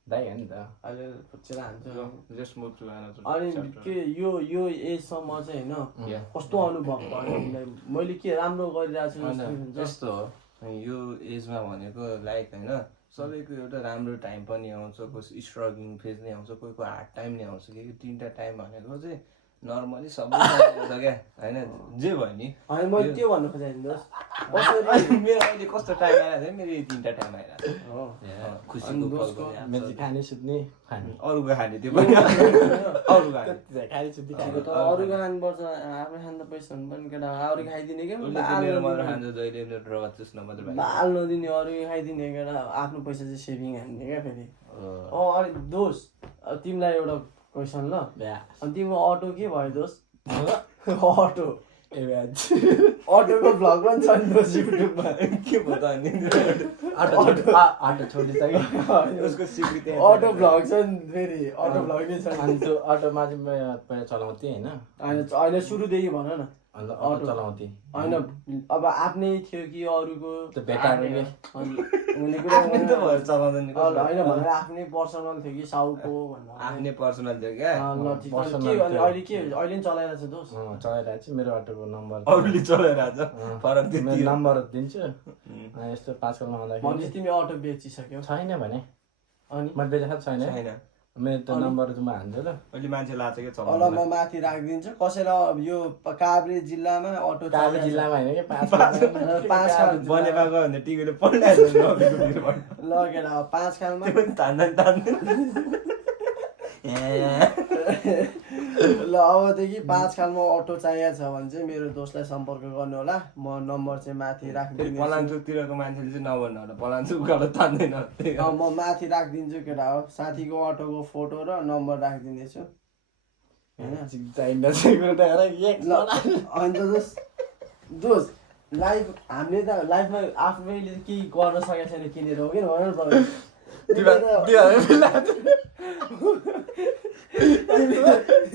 दाइ हो नि त अहिले खुच्चेर हान्छु जस्ट मुभ टु अनदर अनि के यो एजसम्म चाहिँ होइन कस्तो अनुभव भयो हामीलाई मैले के राम्रो गरिरहेको छु जस्तो हो यो एजमा भनेको लाइक होइन सबैको एउटा राम्रो टाइम पनि आउँछ कसै स्ट्रगलिङ फेज नै आउँछ कोहीको हार्ड टाइम नै आउँछ कि तिनवटा टाइम भनेको चाहिँ नर्मली सबै आउँछ क्या होइन जे भयो नि होइन मैले त्यो भन्नु खोजेको मेरो अहिले कस्तो टाइम आइरहेको छ मेरो यो तिनवटा टाइम आइरहेको छ खुसीको मेची खाने सुत्ने खाने अरूको खाने त्यो पनि अरूको खाने खाने सुत्ने अरूको खानुपर्छ आफै खानु त पैसा हुनु पनि केटा अरू खाइदिने क्या मेरो मात्र खान्छ जहिले मेरो रगत चुस्न मात्रै बाल नदिने अरू खाइदिने केटा आफ्नो पैसा चाहिँ सेभिङ हान्ने क्या फेरि अलिक दोष तिमीलाई एउटा क्वेसन ल अनि तिम्रो अटो के भयो दोष अटो अटोको भ्लग पनि छ नि दोष युट्युबमा के भयो त अनि अटो छोडिसक्यो उसको स्वीकृति अटो भ्लग छ नि फेरि अटो भ्लग नै छ अनि त्यो अटोमा चाहिँ म पहिला चलाउँथेँ होइन होइन सुरुदेखि भन न अन्त अटो चलाउँथेँ होइन अब आफ्नै थियो कि अरूको त्यो भेटाहरूले हुने कुरा आफ्नै त भएर चलाउँदैन होइन भनेर आफ्नै पर्सनल थियो कि साउको भनेर आफ्नै पर्सनल थियो क्या ल ठिक छ के अनि अहिले पनि चलाइरहेको छ दोष चलाइरहेको छु मेरो अटोको नम्बर अरूले चलाइरहेको छ फरक मेरो नम्बर दिन्छु यस्तो पाँचकलमा आउँदाखेरि भनेपछि तिमी अटो बेचिसक्यौ छैन भने अनि मैले बेचेको छैन मेरो त नम्बर चाहिँ म हान्छु ल अहिले मान्छे लान्छ के चलाउँछ ल म माथि राखिदिन्छु कसैलाई यो काभ्रे जिल्लामा अटो काभ्रे जिल्लामा होइन कि 5 खाल बनेपा गयो भने टिभीले पढ्नु लगेर 5 खालमा ल अबदेखि 5 खालमा अटो चाहिएको छ भने चाहिँ मेरो दोस्तलाई सम्पर्क गर्नु होला म नम्बर चाहिँ माथि राखिदिन्छु पलाञ्चोकतिरको मान्छेले चाहिँ नभन्नु होला पलाञ्चोक उकालो तान्दैन म माथि राखिदिन्छु केटा हो साथीको अटोको फोटो र नम्बर राखिदिनेछु अन्त दोस्त लाइफ हामीले त लाइफमा आफैले केही गर्न सकेको छैन किनेर हो कि भन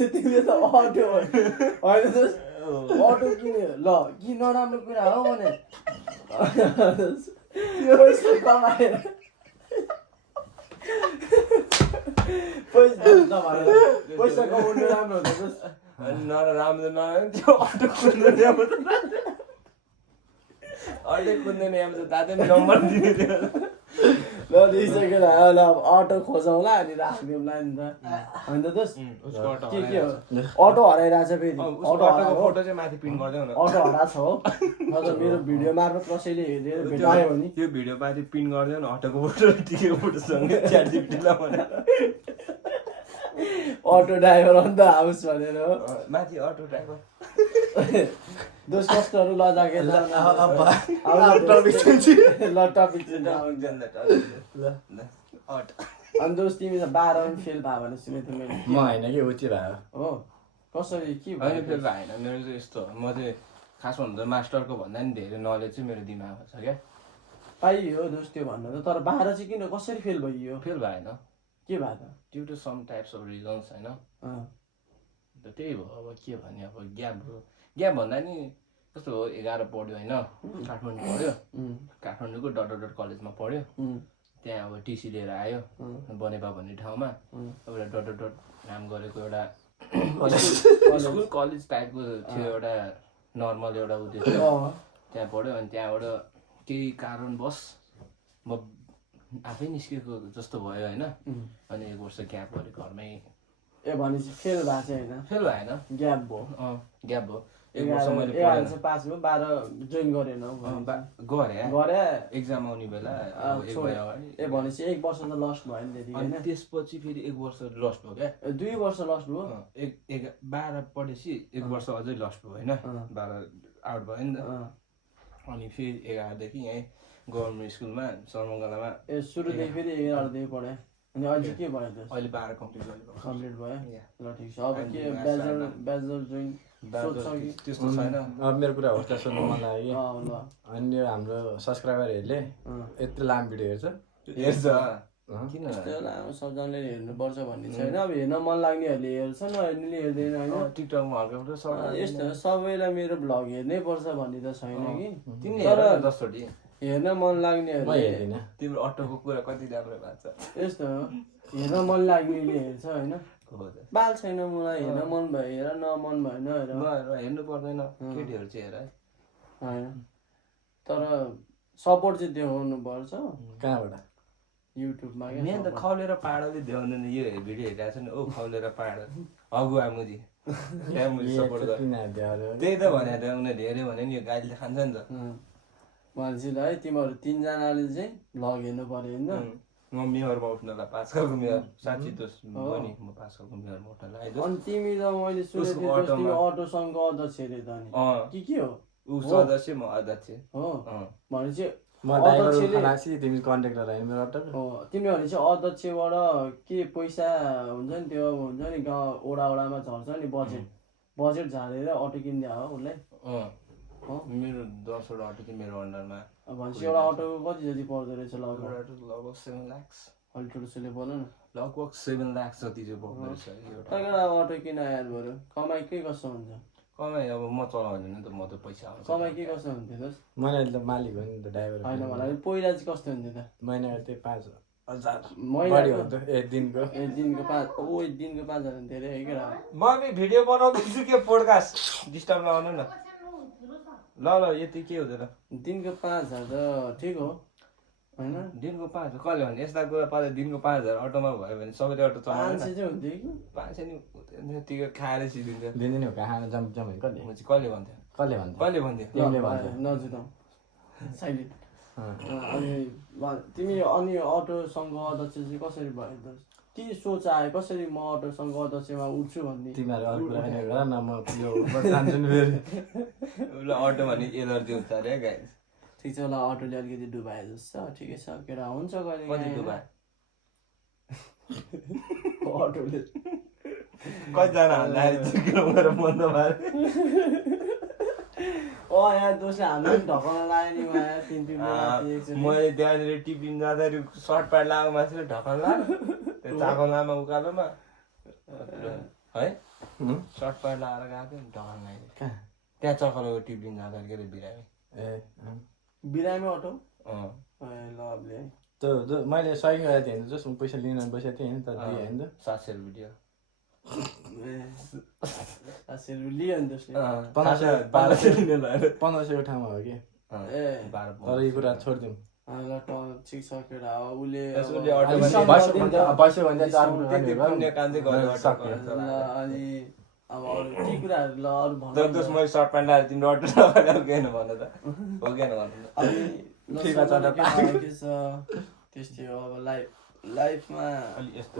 तिमीले त अटो होइन दोस्त अटो किन्यो ल कि नराम्रो कुरा हो भने पैसा कमाएर पैसा कमाउनु राम्रो हुन्छ दोस्त नराम्रो त्यो अटो कुद्नु अहिले कुद्दैन यहाँ चाहिँ दादा नम्बर दिने थियो ल दिइसकेर ल अटो खोजौँला अनि राखिदिउँला नि त अन्त दोस्त के हो अटो हराइरहेछ फेरि अटोको फोटो चाहिँ माथि प्रिन्ट गरिदेऊ न अटो हराएको छ हो मतलब मेरो भिडियो मार्फत कसैले हेरेर भेटायो भने त्यो भिडियो माथि प्रिन्ट गरिदेऊ न अटोको फोटो टिकेको फोटोसँग च्याट जिपीटीलाई भनेर अटो ड्राइभर अन्त हाउस भनेर हो माथि अटो ड्राइभर दोस्त कस्तोहरू लजाके ल टपिक अनि दोस्त तिमी त 12 पनि फेल भयो भने सुनेको थिएँ मैले म होइन कि उची भयो हो कसरी के होइन फेल भएन मेरो चाहिँ यस्तो म चाहिँ खासमा भन्दा मास्टरको भन्दा नि धेरै नलेज चाहिँ मेरो दिमागमा छ क्या पाइयो दोस्त त्यो भन्नु त तर 12 चाहिँ किन कसरी फेल भइयो फेल भएन के भयो त due to some types of reasons होइन अन्त त्यही भयो अब के भने अब ग्याप भन्दा नि कस्तो हो 11 पढ्यो होइन काठमाडौँ पढ्यो काठमाडौँको डट कलेजमा पढ्यो त्यहाँ अब टिसी लिएर आयो बनेपा भन्ने ठाउँमा अब एउटा डट नाम गरेको एउटा स्कुल कलेज टाइपको थियो एउटा नर्मल एउटा उ थियो त्यहाँ पढ्यो अनि त्यहाँबाट केही कारणवश म आफै निस्केको जस्तो भयो होइन अनि 1 वर्ष ग्याप गरेँ घरमै ए भनेपछि फेल भएको चाहिँ होइन फेल भएन ग्याप भयो ग्याप भयो एक वर्ष मैले 11 चाहिँ पास भयो 12 जोइन गरेन गरे एक्जाम आउने बेला ए भनेपछि 1 वर्ष त लस्ट भयो नि त्यति अनि त्यसपछि फेरि 1 वर्ष लस्ट भयो क्या 2 वर्ष लस्ट भयो 12 पढेपछि 1 वर्ष अझै लस्ट भयो होइन 12 आउट भयो नि त अनि फेरि 11 देखि यहीँ गभर्मेन्ट स्कुलमा सरमङ्गलामा ए सुरुदेखि फेरि 11 देखि पढे अनि अहिले के भयो त अहिले 12 कम्प्लिट भयो ल ठिक छ अब के ब्याचलर जोइन त्यस्तो छैन अब मेरो कुरा होस्टलाई सोध्नु मन लाग्यो कि अनि यो हाम्रो सब्सक्राइबरहरूले यत्रो लामो भिडियो हेर्छ किन लामो सबजनाले हेर्नुपर्छ भन्ने छैन अब हेर्न मन लाग्नेहरूले हेर्छ नहेर्नेले हेर्दैन होइन टिकटकमा हल्का यस्तो सबैलाई मेरो भ्लग हेर्नै पर्छ भन्ने त छैन कि तर हेर्न मन लाग्नेहरूले तिम्रो अटोको कुरा कति राम्रो भएको छ यस्तो हेर्न मन लाग्नेले हेर्छ होइन बाल छैन मलाई हेर्न मन भयो हेर न मन भएन हेर्नु पर्दैन केटीहरू चाहिँ हेर होइन तर सपोर्ट चाहिँ देखाउनु पर्छ कहाँबाट युट्युबमा मेन त खौलेर पाहाडले देखाउँदैन यो भिडियो हेरिरहेको छ नि ओ खौलेर पाहाड हगुवा मुजी सपोर्ट गर त्यही त भने त उनीहरूले हेऱ्यो भने नि यो गाडीले खान्छ नि त भनेपछि ल है तिमीहरू 3 जनाले चाहिँ भ्लग हेर्नु पर्यो होइन म मेयरमा उठ्नलाई पाँचखालको मेयर साँच्ची दोष हो नि म पाँचखालको मेयरमा उठ्नलाई अनि तिमी त मैले सुनेको थिएँ तिमी अटो सङ्घको अध्यक्ष रे त नि के हो ऊ सदस्य म अध्यक्ष हो भनेपछि म ड्राइभर खलासी तिमी कन्ट्र्याक्टर हैन मेरो अटो हो तिमी भनेपछि अध्यक्षबाट के पैसा हुन्छ नि त्यो हुन्छ नि गाउँ ओडामा झर्छ नि बजेट झारेर अटो किन्दै हो उसलाई मेरो 10 वटा अटो चाहिँ मेरो अन्डरमा भनेपछि एउटा अटोको कति जति पर्दो रहेछ लगभग 7 लाख अलि ठुलोसुले बोल न लगभग 7 लाख जति चाहिँ पर्दो रहेछ एउटा अटो किन याद बरु कमाइ के कसो हुन्छ कमाइ अब म चलाउँदैन नि त म त पैसा आउँछ कमाइ के कसो हुन्थ्यो त मैले त मालिक हो नि त ड्राइभर होइन मलाई पहिला चाहिँ कस्तो हुन्थ्यो त महिनाको त्यही 5,000 बढी हो त एक दिनको 5,000 धेरै है केटा म भिडियो बनाउँदैछु के पोडकास्ट डिस्टर्ब नआउनु न ल यति के हुँदैन दिनको 5,000 त ठिक हो होइन दिनको 5,000 कसले भने यस्ता कुरा पाले दिनको 5,000 अटोमा भयो भने सबैले अटो चलाउँदैन 500 चाहिँ हुन्थ्यो कि 500 नि त्यतिकै खाएर सिदिन्छ दिँदैन खाना जम भने कसले भन्थ्यो कसले भन्थ्यो नजुताउ साइलेन्ट अनि तिमी अनि अटो सङ्घ अध्यक्ष चाहिँ कसरी भयो त के सोच आयो कसरी म अटो सङ्घ अध्यक्षमा उठ्छु भन्ने तिमीहरू अरू कुरा गर न म यो जान्छु नि फेरि ल अटो भने एलर्जी हुन्छ अरे गाइस ठिक छ ल अटोले अलिकति डुबाए जस्तो ठिकै छ केटा हुन्छ कहिले कति डुबाए अटोले कतिजना हाल्दाखेरि बन्द यहाँ दोस्रो हाम्रो पनि ढकाउन लाग्यो नि मैले त्यहाँनिर टिफिन जाँदाखेरि सर्ट प्यान्ट लगाएको मान्छेले ढकाउन लाग्यो त्यो चाकोलामा उकालोमा है सर्ट प्यान्ट लगाएर गएको थियो ढकाउन लाग्यो त्यहाँ चकलो टिफिन जाँदाखेरि के अरे बिरामी बिरामी अटो लभले है त मैले सही गरेको थिएँ जसमा पैसा लिन बसेको थिएँ त दिएँ होइन त 700 रुपियाँ 700 लियो नि त्यसले 1500 ठाउँमा हो कि तर यो कुरा छोडिदिउँ ल ठिक छ केटा उसले अनि अब अरू के कुराहरू ल अरू भन्नु मैले सर्ट प्यान्ट लगाएर तिम्रो अटो लगाएर किन भन्नु त हो किन भन्नु त्यस्तै हो अब लाइफमा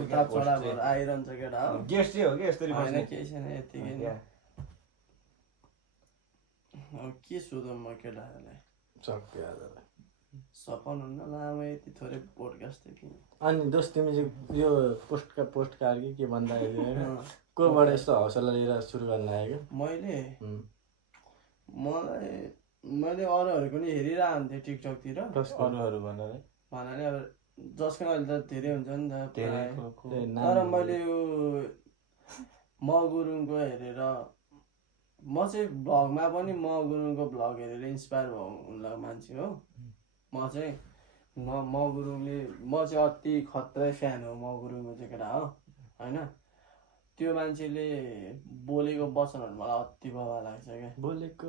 उतार चढावहरू आइरहन्छ केटा हो गेस्ट हो कि यस्तरी होइन केही छैन यतिकै नै अब के सोधौँ म केटाहरूलाई सपन हुन्न लामो यति थोरै पोडकास्ट थियो कि अनि दोस्त तिमी चाहिँ यो पोस्ट कार्ड के भन्दाखेरि कोबाट यस्तो हौसला लिएर सुरु गर्न लाग्यो मैले अरूहरूको नि हेरिरहेको हुन्थेँ टिकटकतिर अरूहरू भन्नाले अब जसको अहिले त धेरै हुन्छ नि त तर मैले यो म गुरुङको हेरेर म चाहिँ भ्लगमा पनि म गुरुङको भ्लग हेरेर इन्सपायर हुनुलाई मान्छे हो म चाहिँ म गुरुङले म चाहिँ अति खत्रै फ्यान हो म गुरुङको चाहिँ केटा हो होइन त्यो मान्छेले बोलेको वचनहरू मलाई अति बाबा लाग्छ क्या बोलेको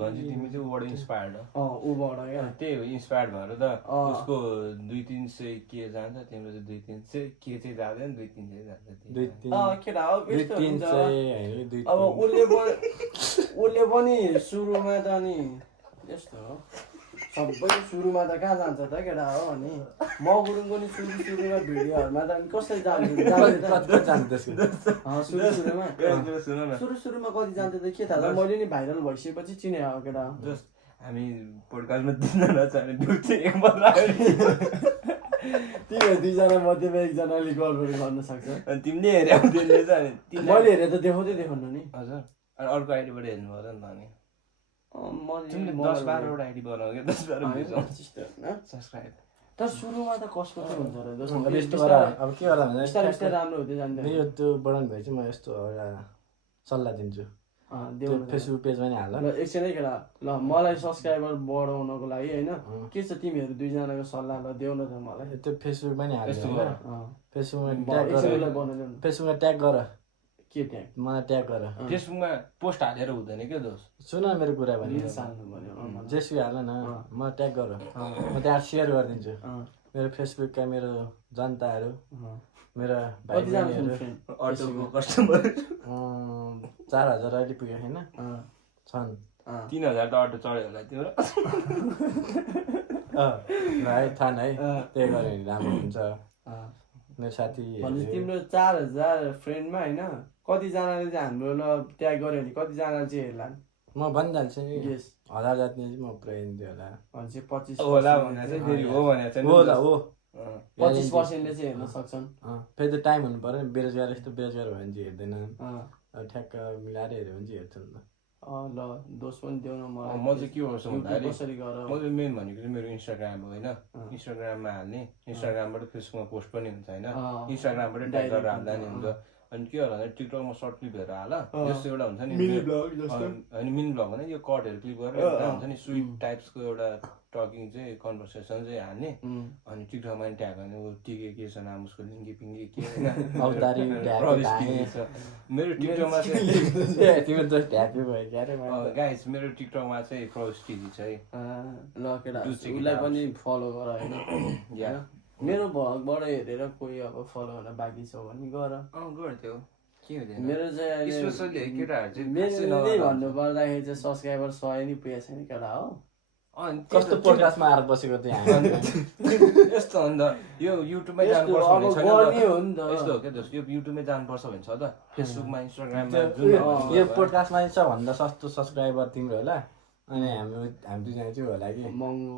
भन्छ तिमी चाहिँ ऊबाट इन्सपायर्ड हो ऊबाट क्या त्यही हो इन्सपायर्ड भएर त उसको 2-300 के जान्छ तिम्रो चाहिँ 2-300 के चाहिँ जाँदैन 2-300 जान्छ केटा हो यस्तो हुन्छ। 300 अब उसले पनि सुरुमा त अनि यस्तो हो सबै सुरुमा त कहाँ जान्छ त केटा हो अनि म गुरुङ पनि सुरुमा भिडियोहरूमा त अनि कसरी सुरुमा कति जान्थ्यो त के थाहा त मैले नि भाइरल भइसकेपछि चिने हो केटा हो जस्ट हामी पोडकास्टमा 3 जना छ हामी दुई एक बल्ल तिमीहरू 2 जना मध्येमा एकजनाले गडबडी गर्न सक्छ अनि तिमीले हेर्यौ त्यसले चाहिँ मैले हेरेर त देखाउनु नि हजुर अनि अर्को आइडीबाट हेर्नु पर्यो नि त अनि तिमीले मैले 10-12 वटा आइडी बनाऊ के 10-12 सब्स्क्राइब तर सुरुमा त कस्तो चाहिँ हुन्छ र जस्तो अब यस्तो गरेर अब के गर्दा भने बिस्तारै बिस्तारै राम्रो हुँदै जान्छ यो त्यो बढाउनु भए चाहिँ म यस्तो एउटा सल्लाह दिन्छु फेसबुक पेजमा नि हाल ल एकछिनै केटा ल मलाई सब्सक्राइबर बढाउनको लागि होइन के छ तिमीहरू 2 जनाको सल्लाह ल देऊ न त मलाई त्यो फेसबुकमा नि हाल्छ फेसबुकमा बनाउनु फेसबुकमा ट्याग गर के ट्याग मलाई ट्याग गर फेसबुकमा पोस्ट हालेर हुँदैन के दोस्त सुन मेरो कुरा भने साल्नु पर्यो जेसुकै हाल न म ट्याग गर म त्यहाँ सेयर गरिदिन्छु मेरो फेसबुकका मेरो जनताहरू मेरो भाइ बहिनीहरू अटोको कस्टमर 4000 अहिले पुग्यो होइन छन् 3000 त अटो चढ्यो होला तिम्रो है थाहा है त्यही गऱ्यो भने राम्रो हुन्छ मेरो साथी तिम्रो 4000 फ्रेन्डमा होइन कतिजनाले चाहिँ हाम्रो ल ट्याग गर्यो भने कतिजनाले चाहिँ हेर्ला म भनिहाल्छु नि 1000 जाति चाहिँ म पुऱ्याइ दिन्छु होला भनेपछि 25 होला भने चाहिँ फेरि हो भने चाहिँ होला हो 25%ले चाहिँ हेर्न सक्छन् फेरि त टाइम हुनु पर्यो नि बेरोजगार यस्तो बेरोजगार भयो भने चाहिँ हेर्दैन ठ्याक्क मिलाएर हेऱ्यो भने चाहिँ हेर्छ नि त ल दोष पनि देऊ न मलाई म चाहिँ के गर्छु भन्दाखेरि कसरी गर म चाहिँ मेन भनेको चाहिँ मेरो इन्स्टाग्राम हो होइन इन्स्टाग्राममा हाल्ने इन्स्टाग्रामबाट फेसबुकमा पोस्ट पनि हुन्छ होइन इन्स्टाग्रामबाट ट्याग गरेर हाल्दा नि हुन्छ अनि के होला भने टिकटकमा सर्ट क्लिपहरू हाल जस्तो एउटा हुन्छ नि होइन मिनी ब्लग भने यो कटहरू क्लिप गरेर एउटा हुन्छ नि स्विट टाइप्सको एउटा टकिङ चाहिँ कन्भर्सेसन चाहिँ हाल्ने अनि टिकटकमा पनि ट्याग हाल्ने ऊ टिके के छ नाम उसको लिङ्गी पिङ्गी के मेरो टिकटकमा चाहिँ गाइस मेरो टिकटकमा चाहिँ प्रविष्टि छ है ल केटा उसलाई पनि फलो गर होइन मेरो भ्लगबाट हेरेर कोही अब फलो गर्न बाँकी छ भने गर गर्थ्यो के हुँदैन मेरो चाहिँ स्पेसली केटाहरू चाहिँ मेरो भन्नु पर्दाखेरि चाहिँ सब्सक्राइबर 100 नि पुगेको छैन केटा हो कस्तो पोडकास्टमा आएर बसेको त्यहाँ यस्तो हो नि त यो युट्युबमै जानुपर्छ भन्ने छैन यस्तो हो क्या दोस्त यो युट्युबमै जानुपर्छ भने छ त फेसबुकमा इन्स्टाग्राममा यो पोडकास्टमा छ भन्दा सस्तो सब्सक्राइबर तिम्रो होला अनि हाम्रो दुईजना चाहिँ होला कि महँगो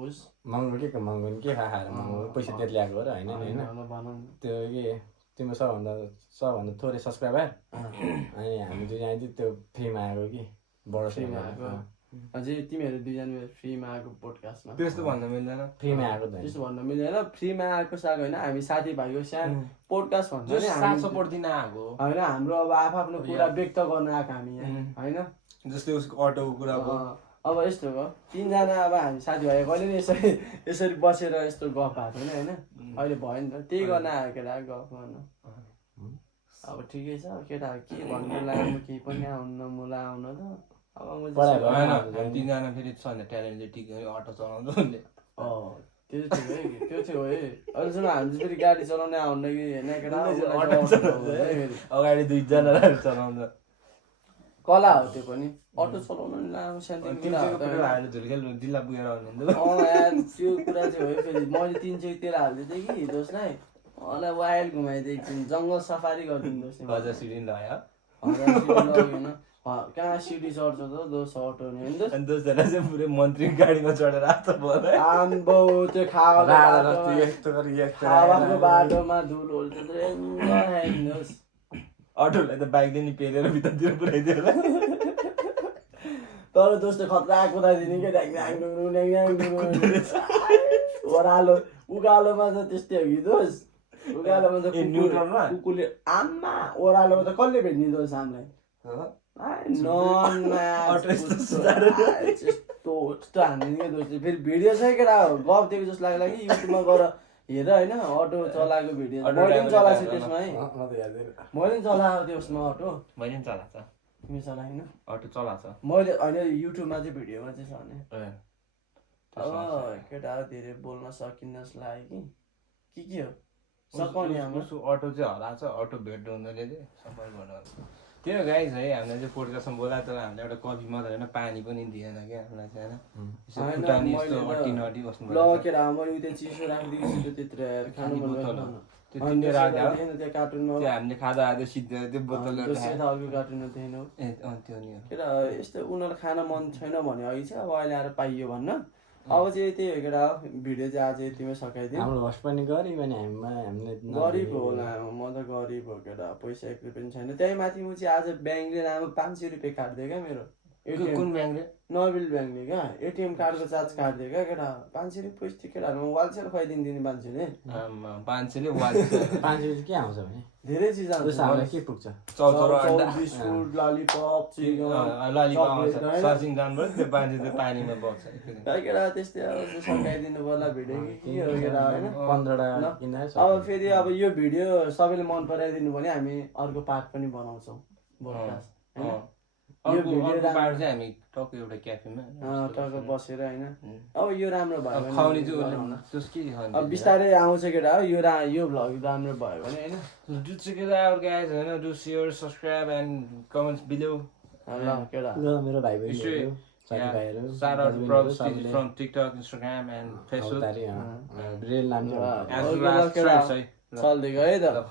महँगो के खाएर महँगो पैसा तेल ल्याएको हो र होइन त्यो के तिम्रो सबभन्दा थोरै सब्सक्राइबर अनि हामी दुईजना चाहिँ त्यो फ्रीमा आएको कि बडो फ्रीमा आएको अझै तिमीहरू 2 जना फ्रीमा आएको पोडकास्टमा त्यस्तो भन्न मिल्दैन फ्रीमा आएको त्यस्तो भन्न मिल्दैन फ्रीमा आएको साग होइन हामी साथीभाइको सानो पोडकास्ट भन्छ नि साथ सपोर्ट दिन आएको होइन हाम्रो अब आफ्नो कुरा व्यक्त गर्न आएको हामी यहाँ होइन जस्तै उसको अटोको कुरा अब यस्तो हो 3 जना अब हामी साथीभाइ कहिले नि यसरी बसेर यस्तो गफ भएको थिएन होइन अहिले भयो नि त त्यही गर्न आयो केटा गफ गर्न अब ठिकै छ केटा के भन्नु लाग्नु केही पनि आउनु मलाई आउन त अब हामी 3 जना फेरि छ नि ट्यालेन्टले ठिकै अटो चलाउँछ उसले त्यो चाहिँ है त्यो चाहिँ हो है अहिलेसम्म हामी फेरि गाडी चलाउनै आउन कि होइन केटा अगाडि 2 जना चलाउँछ कला हो त्यो पनि अटो चलाउनु नि लामो सानो जिल्ला पुगेर आउने त्यो कुरा चाहिँ हो फेरि मैले 300 तेल हाल्दै थिएँ कि दोस्तलाई मलाई वाइल्ड घुमाइदिएँ एकछिन जङ्गल सफारी गरिदिनु दोस्त हजार सिडी लगायो कहाँ सिडी चढ्छ त दोस्त अटो नि अनि दोस्तजना चाहिँ पुरै मन्त्री गाडीमा चढेर आएको भयो आम्बो त्यो खावाको बाटोमा धुलो अटोलाई त बाइकले नि पेलेर भित्रतिर पुऱ्याइदियो होला तर दोस्तो खतरा कुदाइदिने के ओह्रालो उकालोमा त त्यस्तै हो कि दोष उकालोमा त कुकुरले आम्मा ओह्रालोमा त कसले भेट्ने दोष हामीलाई यस्तो हान्ने क्या दोस्त फेरि भिडियो छ केटा गफ दिएको जस्तो लाग्ला कि युट्युबमा गएर हेर होइन अटो चलाएको भिडियो मैले पनि चलाएको छु त्यसमा है म त यादै मैले पनि चलाएको थिएँ उसमा अटो मैले पनि चलाएको छ तिमी चलाएन अटो चलाएको छ मैले होइन युट्युबमा चाहिँ भिडियोमा चाहिँ छ भने ए अब केटा धेरै बोल्न सकिन्न जस्तो लाग्यो कि के हो सकाउने हाम्रो उसको अटो चाहिँ हराएको छ अटो भेट्नु हुँदैन चाहिँ सबै गर्नु त्यो गाइस है हामीलाई चाहिँ पोडकास्टमा बोलाएको तर हामीले एउटा कफी मात्रै होइन पानी पनि दिएन क्या हामीलाई चाहिँ होइन खुट्टानी यस्तो अट्टी नटी बस्नु ल केटा मैले उयो चिसो राखिदिएको छु त्यत्र खानु मन त्यो तिमीले राख्दा त्यो कार्टुनमा त्यो हामीले खाँदा आएको सिद्धो त्यो बोतल अर्को कार्टुनमा थिएन ए त्यो नि हो केटा यस्तो उनीहरू खान मन छैन भने अघि चाहिँ अब अहिले आएर पाइयो भन्न अब चाहिँ त्यही हो केटा भिडियो चाहिँ आज यतिमै सकाइदियो हाम्रो होस्ट पनि गरिब अनि हामीले गरिब होला म त गरिब हो केटा पैसा 1 रुपियाँ पनि छैन त्यही माथि म चाहिँ आज ब्याङ्कले राम्रो 500 रुपियाँ काट्दियो क्या मेरो कुन ब्याङ्कले नबिल ब्याङ्कले क्या एटिएम कार्डको चार्ज काट्दियो क्या केटा 500 रुपियाँ पैसा थियो केटाहरू वालसेल खुवाइदिने मान्छेले 500ले 500 के आउँछ भने धेरै चिज आउँछ हामीलाई के पुग्छ चौचौर अन्डा बिस्कुट ललिपप चिकन ललिपप आउँछ सर्चिङ जानुपर्छ त्यो 500 चाहिँ पानीमा बग्छ केटा त्यस्तै अब सकाइदिनु पर्ला भिडियो कि के हो केटा होइन 15 किन्दा अब फेरि अब यो भिडियो सबैले मन पराइदिनु भने हामी अर्को पार्ट पनि बनाउँछौँ पोडकास्ट होइन यो भिडियो पार्ट चाहिँ हामी टक्क एउटा क्याफेमा टक्क बसेर होइन अब यो राम्रो भयो भने खाउने चाहिँ अब बिस्तारै आउँछ केटा हो यो भ्लग राम्रो भयो भने होइन Do check it out, guys. Do share, subscribe, and comments below. ल केटा मेरो भाइ बहिनीहरु साथीभाइहरु Shout out to Probs from TikTok, Instagram, and Facebook. Real नाम चाहिँ As well as friends, है चल्दै गयो है त